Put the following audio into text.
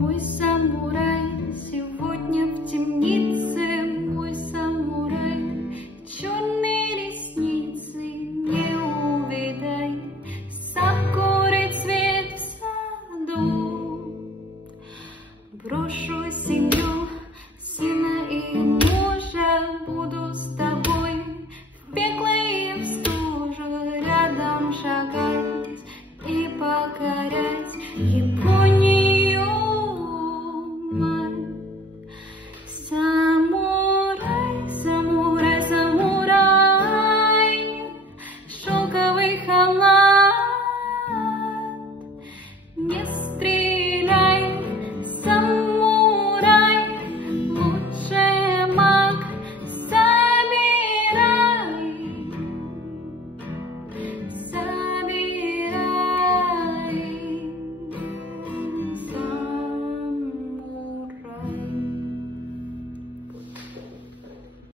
Мой самурай сегодня в темнице, мой самурай, черные ресницы не увидай, сакуры цвет в саду, брошу семью.